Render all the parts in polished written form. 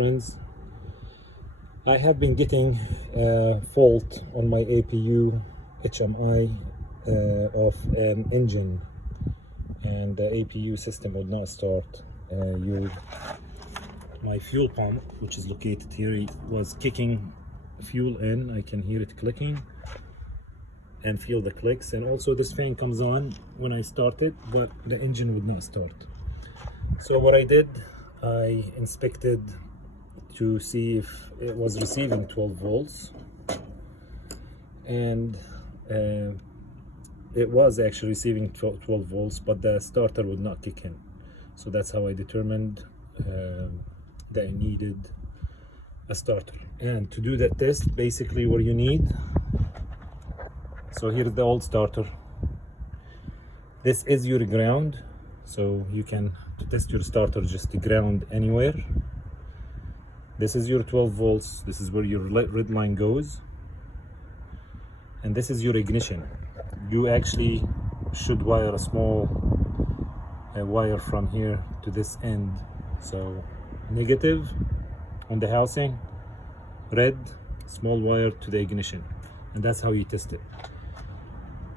friends. I have been getting a fault on my APU HMI of an engine, and the APU system would not start. My fuel pump, which is located here, it was kicking fuel in. I can hear it clicking and feel the clicks, and also this fan comes on when I start it, but the engine would not start. So what I did, I inspected to see if it was receiving 12 volts, and it was actually receiving 12 volts, but the starter would not kick in. So that's how I determined that I needed a starter. And to do that test, basically what you need, so here's the old starter. This is your ground, so you can, to test your starter, just ground anywhere. This is your 12 volts, this is where your red line goes, and this is your ignition. You actually should wire a small wire from here to this end. So negative on the housing, red small wire to the ignition, and that's how you test it.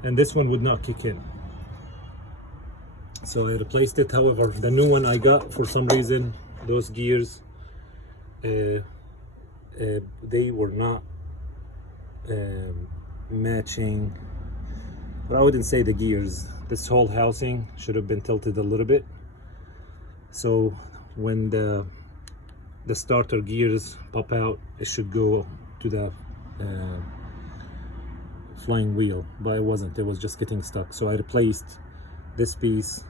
And this one would not kick in, so I replaced it. However, the new one I got, for some reason, those gears, they were not matching. But I wouldn't say the gears, this whole housing should have been tilted a little bit, so when the starter gears pop out, it should go to the flying wheel, but it wasn't. It was just getting stuck. So I replaced this piece,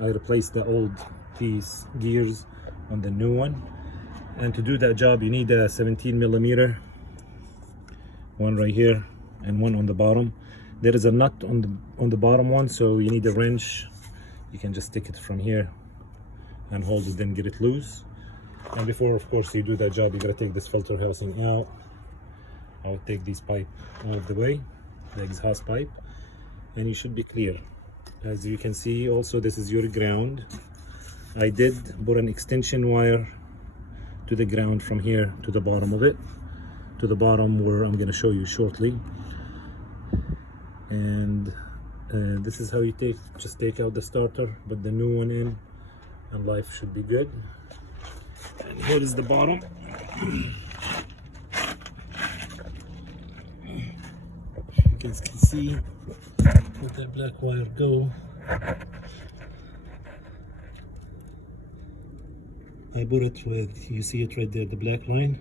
I replaced the old piece gears on the new one. And to do that job, you need a 17 millimeter, one right here and one on the bottom. There is a nut on the bottom one, so you need a wrench. You can just stick it from here and hold it, then get it loose. And before, of course, you do that job, you gotta take this filter housing out. I would take this pipe out of the way, the exhaust pipe, and you should be clear. As you can see, also, this is your ground. I did put an extension wire to the ground from here to the bottom of it, to the bottom where I'm gonna show you shortly. And this is how you just take out the starter, put the new one in, and life should be good. And here is the bottom. You can see, let that black wire go. I put it with, you see it right there, the black line.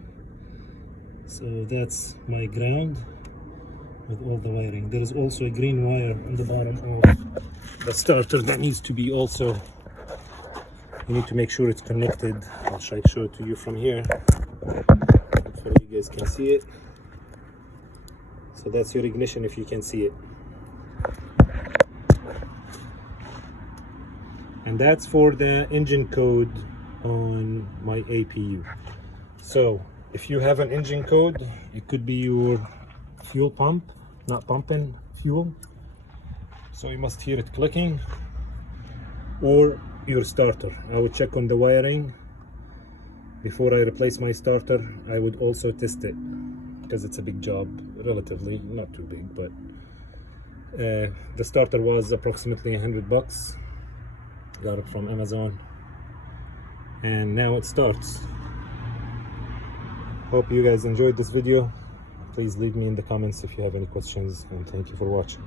So that's my ground with all the wiring. There is also a green wire on the bottom of the starter that needs to be also, you need to make sure it's connected. I'll try to show it to you from here. Hopefully you guys can see it. So that's your ignition, if you can see it. And that's for the engine code on my APU. So if you have an engine code, it could be your fuel pump not pumping fuel, so you must hear it clicking, or your starter. I would check on the wiring before I replace my starter. I would also test it, because it's a big job, relatively, not too big, but the starter was approximately $100. Got it from Amazon, and now it starts. Hope you guys enjoyed this video. Please leave me in the comments if you have any questions, and thank you for watching.